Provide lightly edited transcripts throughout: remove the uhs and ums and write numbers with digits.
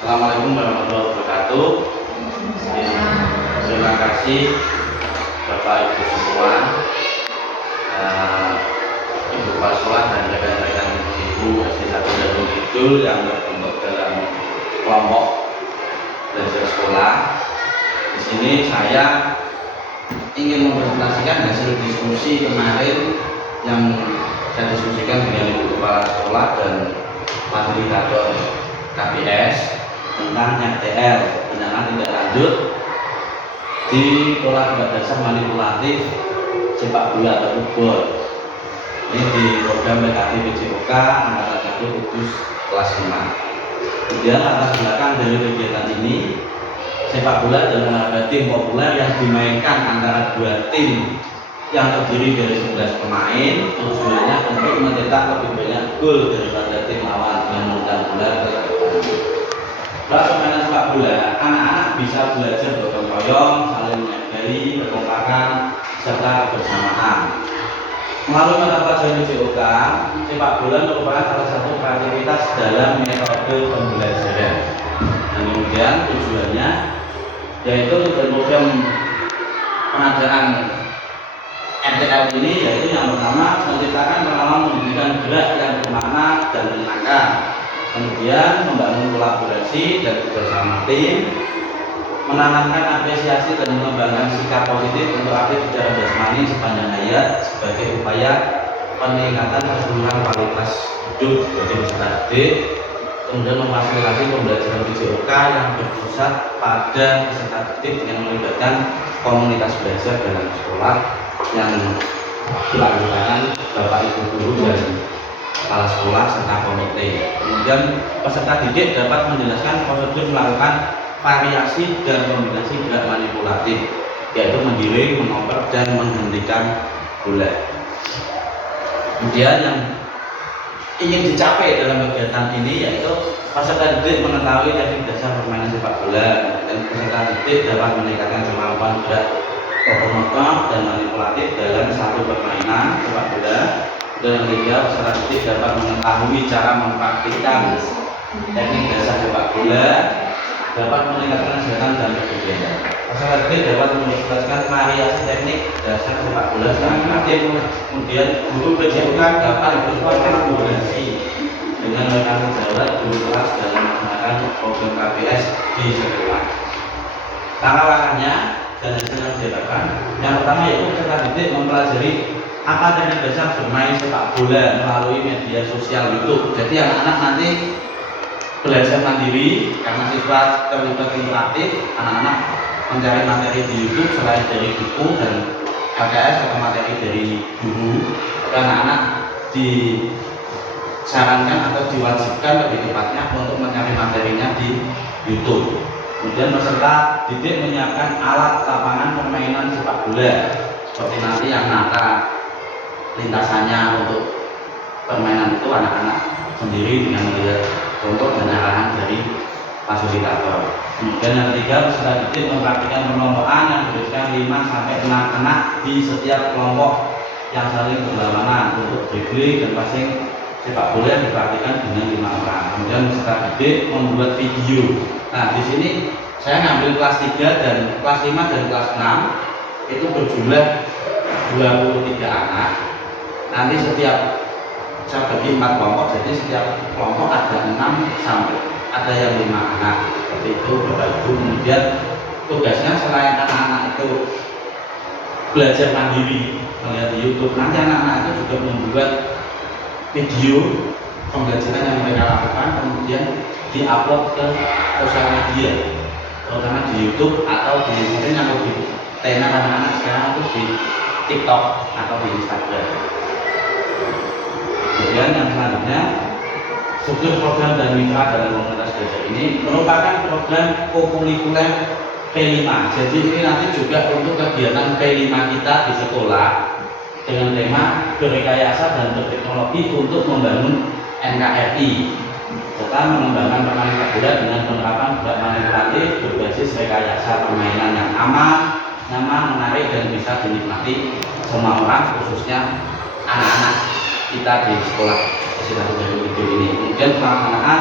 Assalamualaikum warahmatullahi wabarakatuh. Terima kasih Bapak Ibu semua, Ibu kepala sekolah dan rekan-rekan Ibu SD 1 Jalur Kidul yang terbentuk dalam kelompok belajar sekolah. Di sini saya ingin mempresentasikan hasil diskusi kemarin yang saya diskusikan dengan Ibu kepala sekolah dan fasilitator KBS tentang RTL, tindakan tindak lanjut di pola tindak dasar manipulatif sepak bola atau football. Ini di program PKB PJOK angkatan 1 Kudus kelas 5. Kemudian latar belakang dari kegiatan ini, sepak bola adalah tim populer yang dimainkan antara dua tim yang terdiri dari 11 pemain. Tujuannya untuk mencetak lebih banyak gol daripada tim lawan yang menggunakan bola ke depan. Permainan sepak bola, anak-anak bisa belajar gotong royong, saling menghargai, berkompakan, serta kebersamaan. Melalui mata pelajaran PJOK, sepak bola merupakan salah satu kreativitas dalam metode pembelajaran. Dan kemudian tujuannya yaitu program pengadaan RTL ini, yaitu yang pertama menciptakan pengalaman pendidikan gerak yang bermakna dan menyenangkan. Kemudian membangun kolaborasi dan bersama tim, menanamkan apresiasi dan mengembangkan sikap positif untuk atlet secara jasmani sepanjang hayat sebagai upaya peningkatan keseluruhan kualitas hidup bagi peserta didik. Kemudian memfasilitasi pembelajaran PJOK yang berpusat pada peserta didik dengan melibatkan komunitas belajar dalam sekolah yang dilakukan Bapak Ibu guru dan kepala sekolah serta komite. Kemudian peserta didik dapat menjelaskan prosedur melakukan variasi dan kombinasi gerak manipulatif, yaitu menggiring, mengoper, dan menghentikan bola. Kemudian yang ingin dicapai dalam kegiatan ini yaitu peserta didik mengetahui teknik dasar permainan sepak bola, dan peserta didik dapat meningkatkan kemampuan gerak otomotor dan manipulatif dalam satu permainan sepak bola. Dan ketiga, peserta didik dapat mengetahui cara mempraktikkan teknik dasar sepak bola, dapat meningkatkan kesehatan dan kebugaran. Peserta didik dapat menjelaskan variasi teknik dasar sepak bola secara kreatif. Kemudian guru PJOK dapat berkolaborasi dengan rekan sejawat guru kelas dalam melaksanakan program KBS di sekolah. Langkah-langkahnya dan hasil yang dilakukan, yang pertama yaitu peserta didik mempelajari apa teknik dasar bermain sepak bola melalui media sosial YouTube. Jadi anak-anak nanti belajar mandiri karena siswa terlibat interaktif. Anak-anak mencari materi di YouTube selain dari buku dan LKS atau materi dari guru. Anak-anak disarankan atau diwajibkan lebih tepatnya untuk mencari materinya di YouTube. Kemudian peserta didik menyiapkan alat lapangan permainan sepak bola seperti nanti yang nata lintasannya untuk permainan itu anak-anak sendiri dengan melihat contoh dan arahan dari fasilitator. Kemudian yang ketiga, peserta didik mempraktikkan pengelompokan yang berisikan 5 sampai 6 anak di setiap kelompok yang saling berlawanan untuk dribbling dan passing sepak bola yang dipraktikkan dengan 5 orang. Kemudian peserta didik membuat video. Nah, di sini saya ngambil kelas 3 dan kelas 5 dan kelas 6 itu berjumlah 23 anak. Nanti setiap saya bagi 4 kelompok, jadi setiap kelompok ada 6 sampai ada yang 5 anak seperti itu Bapak Ibu. Kemudian tugasnya selain anak-anak itu belajar mandiri melihat di YouTube, nanti anak-anak itu juga membuat video pembelajaran yang mereka lakukan, kemudian diupload ke sosial media, terutama di YouTube atau di mungkin yang lebih tenar anak-anak sekarang itu di TikTok atau di Instagram. Kemudian yang selanjutnya, struktur program dan mitra dalam komunitas belajar ini merupakan program kokurikuler P5. Jadi ini nanti juga untuk kegiatan P5 kita di sekolah dengan tema berrekayasa dan berteknologi untuk membangun NKRI serta mengembangkan permainan sepak bola dengan penerapan gerak manipulatif berbasis rekayasa permainan yang aman, nyaman, menarik, dan bisa dinikmati semua orang, khususnya anak-anak kita di sekolah SD 1 Jalur Kidul ini. Kemudian pelaksanaan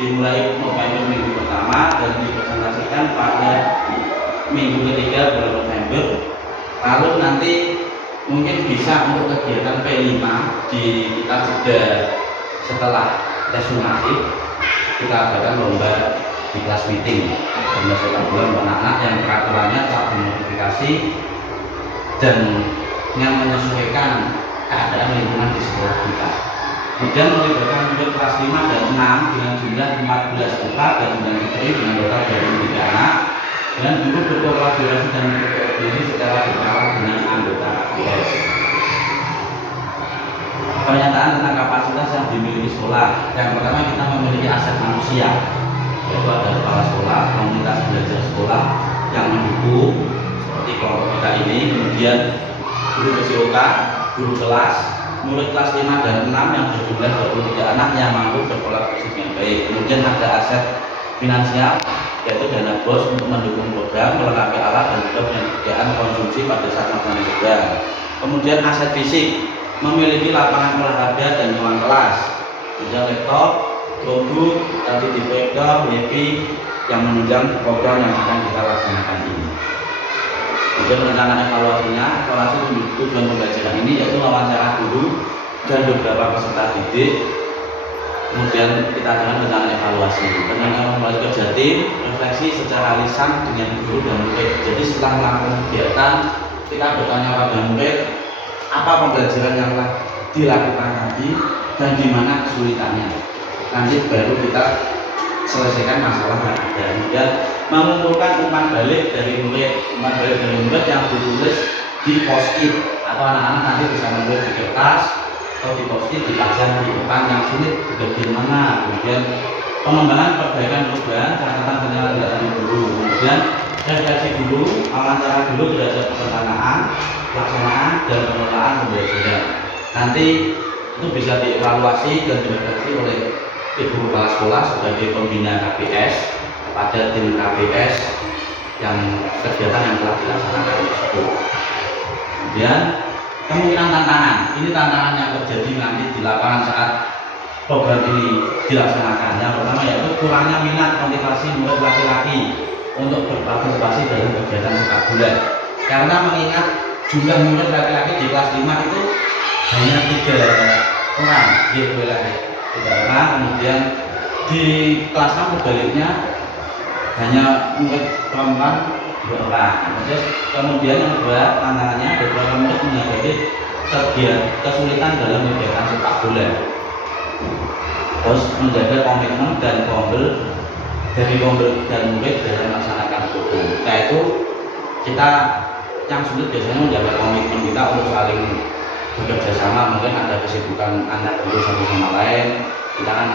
dimulai November minggu pertama dan dipresentasikan pada minggu ketiga bulan November. Lalu nanti mungkin bisa untuk kegiatan P5 kita juga setelah tes sumatif kita adakan lomba di kelas meeting lomba sepak bola untuk anak-anak yang peraturannya telah dimodifikasi dan yang menyesuaikan keadaan lingkungan di sekolah kita. Kemudian melibatkan murid kelas 5 dan 6 dengan jumlah 14 peserta dan 9 menteri dengan total 23 anak, dan guru berkolaborasi dan berkoordinasi secara berkala dengan anggota KPS. Pernyataan tentang kapasitas yang dimiliki sekolah. Yang pertama, kita memiliki aset manusia, yaitu ada kepala sekolah, komunitas belajar sekolah yang mendukung seperti kelompok kita ini, kemudian guru PCOK, guru kelas, murid kelas 5 dan 6 yang berjumlah 23 anak yang mampu berkolaborasi dengan baik. Kemudian ada aset finansial, yaitu dana BOS untuk mendukung program, melengkapi alat dan juga penyediaan konsumsi pada saat masa program. Kemudian aset fisik, memiliki lapangan olahraga dan ruang kelas, kemudian laptop, notebook, LCD projector, wifi yang menunjang program yang akan kita laksanakan ini. Kemudian rencana evaluasinya, evaluasi tujuan pembelajaran ini yaitu wawancara guru dan beberapa peserta didik. Kemudian kita akan rencana evaluasi kerja tim, refleksi secara lisan dengan guru dan murid. Jadi setelah melakukan kegiatan, kita bertanya pada murid apa pembelajaran yang telah dilakukan tadi dan di mana kesulitannya. Nanti baru kita selesaikan masalah yang ada. Kemudian mengumpulkan umpan balik dari murid yang ditulis di post-it, atau anak-anak nanti bisa menulis di kertas atau di post-it dipajang di depan yang sulit di bagian mana. Kemudian pengembangan perbaikan perubahan, catatan penyelenggaraan guru. Kemudian refleksi dulu, wawancara dulu terhadap perencanaan, pelaksanaan dan pengelolaan pembelajaran. Nanti itu bisa dievaluasi dan direfleksi oleh ibu kepala sekolah sebagai pembina KPS pada tim KPS yang kegiatan yang telah dilaksanakan tersebut. Kemudian kemungkinan tantangan, ini tantangan yang terjadi nanti di lapangan saat program ini dilaksanakan. Yang pertama yaitu kurangnya minat motivasi murid laki-laki untuk berpartisipasi dalam kegiatan sepak bola, karena mengingat jumlah murid laki-laki di kelas 5 itu hanya 3 orang, kemudian di kelas 6 sebaliknya hanya murid perempuan 2 orang. Kemudian yang kedua tantangannya beberapa murid menghadapi kesulitan dalam kegiatan sepak bola, terus menjaga komitmen dan kombel dan murid dalam melaksanakan foto. Nah itu kita yang sulit biasanya menjaga komitmen kita untuk saling bekerja sama. Mungkin ada kesibukan antar guru satu sama lain, kita kan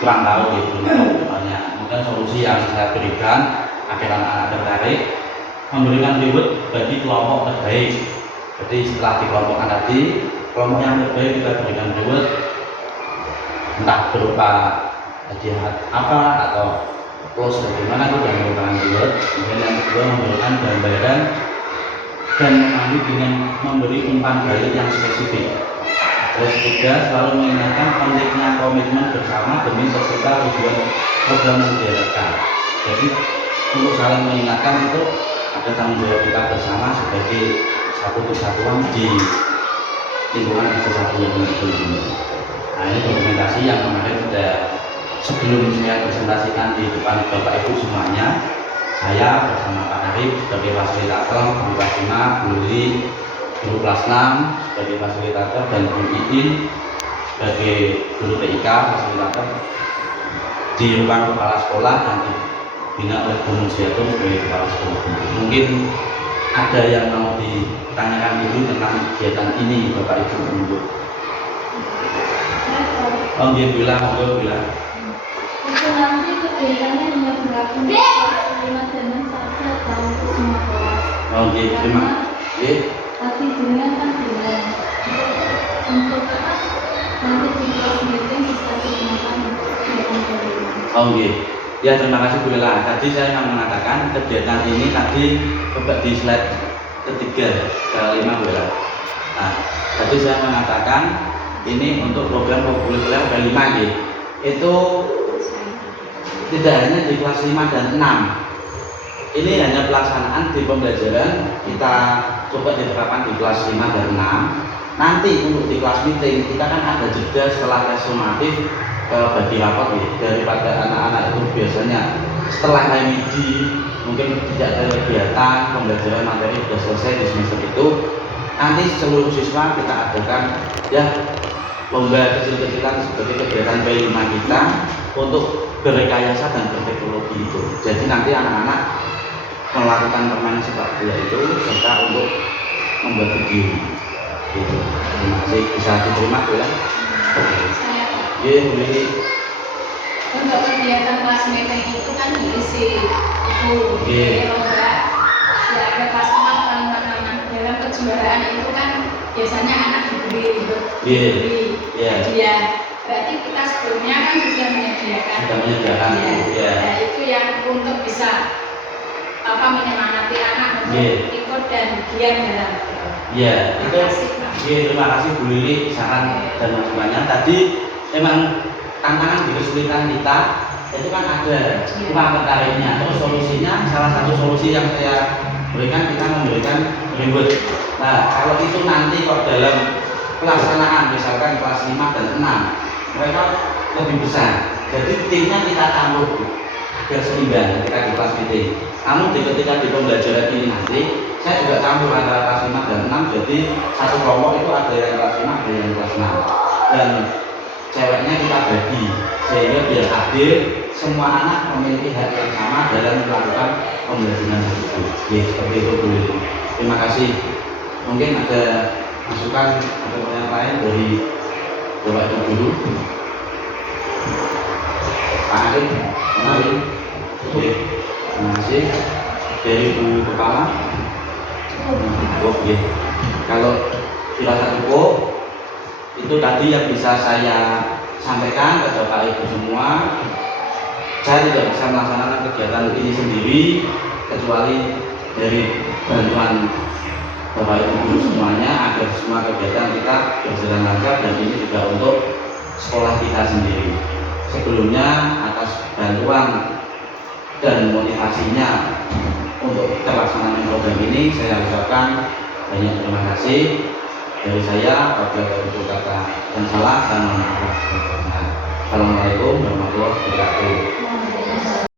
kurang tahu ya belum banyak. Mungkin solusi yang saya berikan agar anak-anak tertarik, memberikan reward bagi kelompok terbaik. Jadi setelah dikelompokkan tadi, kelompok yang terbaik kita berikan reward, entah berupa hadiah apa atau close bagaimana itu dan merupakan reward. Kemudian yang kedua memberikan gambaran dan memandu dengan memberi umpan balik yang spesifik. Terus ketiga, selalu mengingatkan pentingnya komitmen bersama demi tercipta tujuan program yang diharapkan. Jadi untuk saling mengingatkan itu ada tanggung jawab kita bersama sebagai satu kesatuan di lingkungan SD1 yang ini. Nah ini dokumentasi yang kemarin sudah sebelum saya presentasikan di depan Bapak Ibu semuanya. Saya bersama Pak Arif sebagai fasilitator, Bu Fatima, Bu Lili, guru kelas 6 sebagai fasilitator, dan Bu Iin sebagai guru TIK fasilitator di ruang kepala sekolah yang dibina oleh Bu Mujiatur sebagai kepala sekolah. Mungkin ada yang mau ditanyakan dulu tentang kegiatan ini Bapak Ibu untuk bilang. Itu nanti kegiatannya hanya berlaku di kelas 5 dan 6 saja atau semua kelas. Terima kasih. Tapi dengan kan bilang untuk nanti di kelas meeting bisa digunakan untuk kegiatan. Ya terima kasih Bu Lela. Tadi saya mau mengatakan kegiatan ini tadi coba di slide ketiga ke 5 Bu Lela. Nah, tadi saya mengatakan ini untuk program populer P5 itu tidak hanya di kelas 5 dan 6. Ini hanya pelaksanaan di pembelajaran kita coba diterapkan di kelas 5 dan 6. Nanti untuk di kelas meeting kita kan ada jeda setelah tes sumatif ke bagi rapot ya. Daripada anak-anak itu biasanya setelah MID mungkin tidak ada kegiatan pembelajaran materi sudah selesai di semester itu, nanti seluruh siswa kita adakan ya lomba kecil-kecilan seperti kegiatan P5 kita untuk berrekayasa dan berteknologi itu. Jadi nanti anak-anak melakukan permainan sepak bola itu serta untuk membuat video gitu. Terima kasih, bisa diterima Bu ya. Saya Iya, boleh. untuk kegiatan kelas meeting itu kan diisi itu lomba ya ada kelas 4 dan 5 dalam kejuaraan itu kan biasanya anak diberi hadiah. Berarti kita sebelumnya kan sudah menyediakan Ya. Nah, itu yang untuk bisa menyemangati anak untuk ikut dan giat dalam Ya, itu terima kasih Bu Lili saran dan masukannya. Tadi memang tantangan di kesulitan kita itu kan ada cuma tertariknya. Terus solusinya, salah satu solusi yang saya berikan, kita memberikan reward. Nah, kalau itu nanti kok dalam pelaksanaan misalkan kelas 5 dan 6 mereka lebih besar, jadi timnya kita tambah agar seimbang ketika di kelas meeting. Namun ketika di pembelajaran ini nanti saya juga campur antara kelas 5 dan 6, jadi satu kelompok itu ada yang kelas 5 ada yang kelas 6 dan ceweknya kita bagi sehingga biar adil, semua anak memiliki hak yang sama dalam melakukan pembelajaran tersebut. Ya, seperti itu Bu. Terima kasih. Mungkin ada masukan atau pertanyaan lain dari Bapak Ibu Guru. Pak Arif, kemarin. Oke, terima kasih. Dari Bu Kepala. Oke. Kalau dirasa cukup, itu tadi yang bisa saya sampaikan ke Bapak Ibu semua. Saya tidak bisa melaksanakan kegiatan ini sendiri kecuali dari bantuan Bapak Ibu Guru semuanya agar semua kegiatan kita berjalan lancar, dan ini juga untuk sekolah kita sendiri. Sebelumnya atas bantuan dan motivasinya untuk pelaksanaan program ini saya ucapkan banyak terima kasih dari saya. Apabila ada kata yang salah saya mohon maaf. Assalamualaikum warahmatullahi wabarakatuh.